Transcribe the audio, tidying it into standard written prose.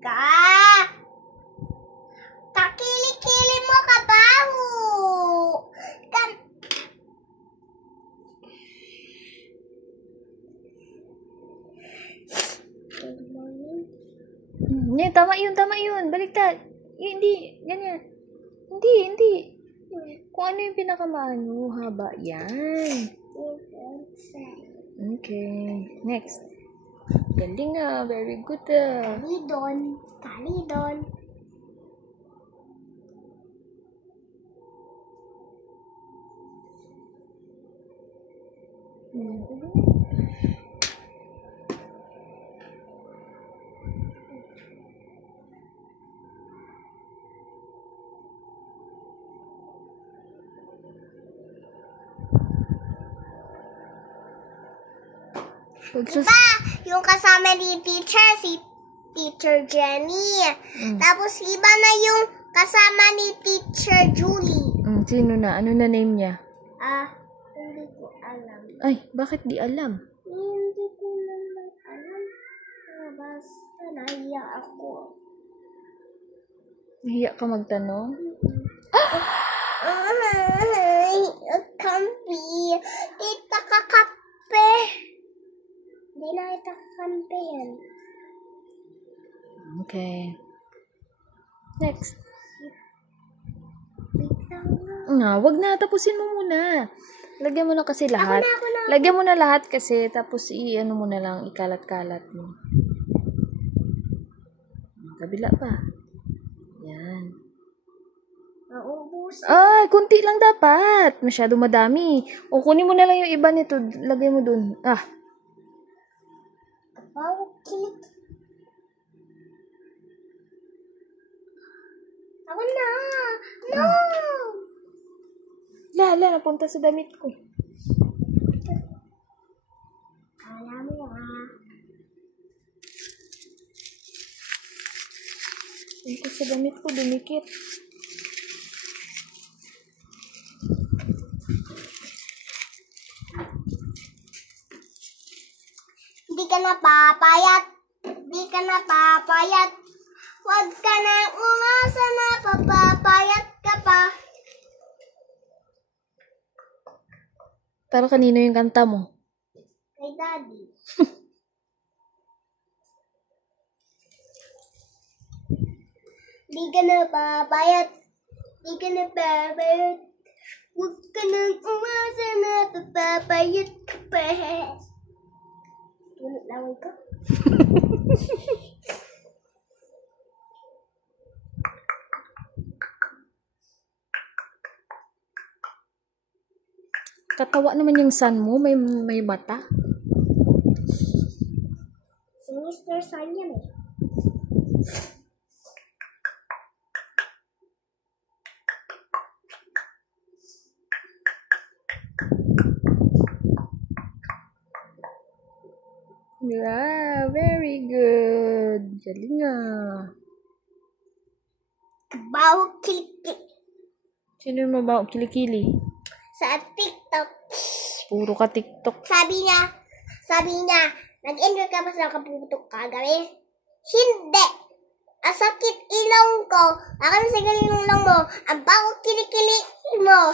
Ka! Kakili-kili mo kabaho! Hindi, tama yun. Baliktad. Hindi, ganyan. Hindi. Kung ano yung pinakamaano, haba. Yan. Okay. Next. Galing ah. Very good ah. Kalidon. Diba, yung kasama ni teacher, si Teacher Jenny. Tapos iba na yung kasama ni Teacher Julie. Sino na? Ano na name niya? Hindi ko alam. Ay, bakit di alam? Hindi ko naman alam. Basta nahiya ako. Nahiya ka magtanong? Kampi. Tita kakape. Hindi na kita kakampi yan. Okay. Next. Wait lang. Wag na. Tapusin mo muna. Lagyan mo na kasi lahat. Ako na. Lagyan mo na lahat kasi tapos i-ano mo na lang, ikalat-kalat mo. Kabila pa. Yan. Maubos. Ay, kunti lang dapat. Masyado madami. O, kunin mo na lang yung iba nito. Lagay mo dun. Kilik. Ako na. No! Lala, napunta sa damit ko. Alam mo Napunta sa damit ko, dumikit. Di ka na papayat. Huwag ka na umasa na papapayat ka pa. Para kanino yung kanta mo? Kay Daddy. Di ka na papayat. Huwag ka na umasa na papapayat ka pa. Tunod laway ko. Katawa naman yung son mo, may mata. Si Mr. Sun yan eh. Yeah, very good. Galing ah. Bawo kilikili. Sino yung mabaho? Kilikili? Sa TikTok. Puro ka TikTok. Sabi niya, nag-enjoy ka ba sa nakaputok kagabi? Hindi. Ang sakit ilong ko. Akan sa galing lang mo. Ang bago kilikili mo.